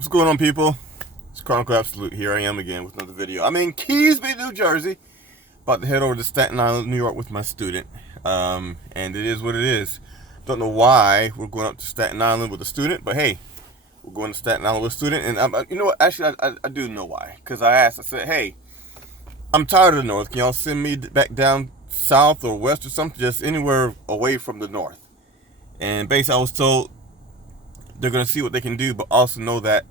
What's going on, people? It's Chronicle Absolute. Here I am again with another video. I'm in Keysby, New Jersey. About to head over to Staten Island, New York with my student. And it is what it is. Don't know why we're going up to Staten Island with a student, but hey, we're going to Staten Island with a student. And you know what? Actually, I do know why. Because I said, hey, I'm tired of the north. Can y'all send me back down south or west or something? Just anywhere away from the north. And basically, I was told they're going to see what they can do, but also know that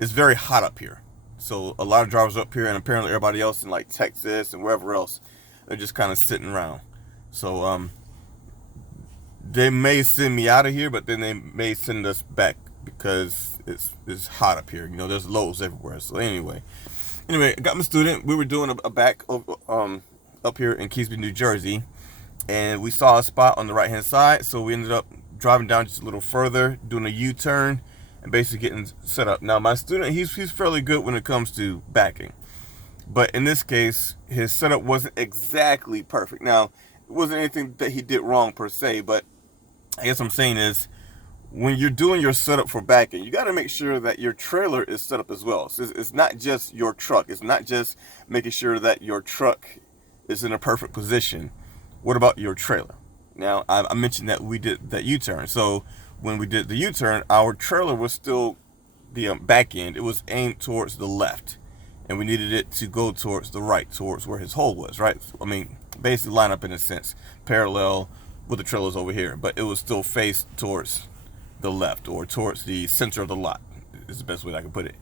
it's very hot up here. So a lot of drivers up here, and apparently everybody else in like Texas and wherever else, they're just kind of sitting around. So they may send me out of here, but then they may send us back because it's hot up here. You know, there's lows everywhere. So anyway, I got my student. We were doing a back up here in Keysby, New Jersey, and we saw a spot on the right hand side. So we ended up driving down just a little further, doing a U-turn, and basically getting set up. Now my student, he's fairly good when it comes to backing, but in this case his setup wasn't exactly perfect. Now it wasn't anything that he did wrong per se, but I guess what I'm saying is when you're doing your setup for backing, you got to make sure that your trailer is set up as well. So it's not just your truck. It's not just making sure that your truck is in a perfect position. What about your trailer? Now I mentioned that we did that U-turn. So when we did the U-turn, our trailer was still the back end. It was aimed towards the left, and we needed it to go towards the right, towards where his hole was, right? I mean, basically line up in a sense, parallel with the trailers over here, but it was still faced towards the left or towards the center of the lot, is the best way I can put it.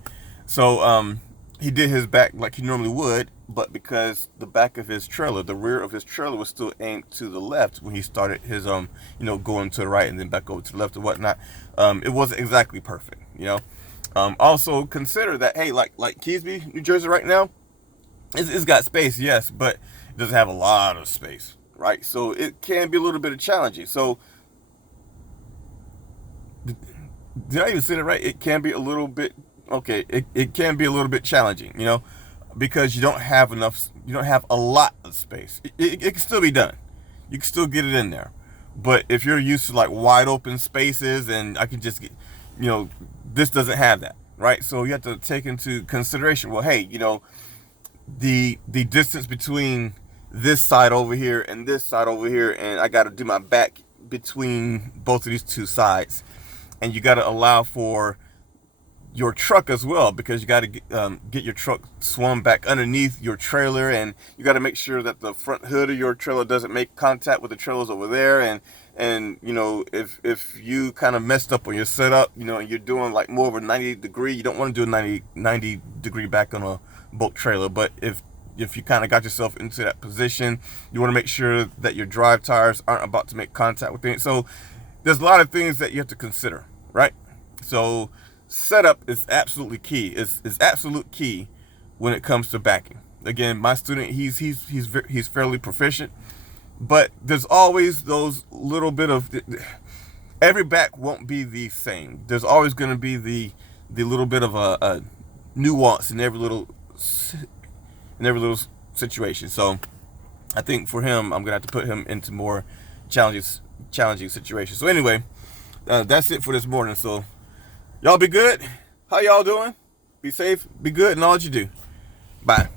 So he did his back like he normally would, but because the back of his trailer, the rear of his trailer was still aimed to the left when he started his going to the right and then back over to the left or whatnot, it wasn't exactly perfect, Also consider that, hey, like Keysby, New Jersey right now, it's got space, yes, but it doesn't have a lot of space, right? So it can be a little bit of challenging. So did I even say that right? It can be a little bit, okay, it can be a little bit challenging, because you don't have a lot of space. It can still be done. You can still get it in there. But if you're used to like wide open spaces and I can just get, this doesn't have that, right? So you have to take into consideration, well, hey, the distance between this side over here and this side over here, and I got to do my back between both of these two sides. And you got to allow for your truck as well, because you got to get your truck swung back underneath your trailer, and you got to make sure that the front hood of your trailer doesn't make contact with the trailers over there. And if you kind of messed up on your setup, and you're doing like more of a 90 degree, you don't want to do a 90 degree back on a bulk trailer. But if you kind of got yourself into that position, you want to make sure that your drive tires aren't about to make contact with it. So there's a lot of things that you have to consider, right? So setup is absolutely key. It's absolute key when it comes to backing. Again, my student, he's fairly proficient, but there's always those little bit of, every back won't be the same. There's always going to be the little bit of a nuance in every little situation. So I think for him, I'm gonna have to put him into more challenging situations. So anyway, that's it for this morning. So y'all be good. How y'all doing? Be safe, be good in all that you do. Bye.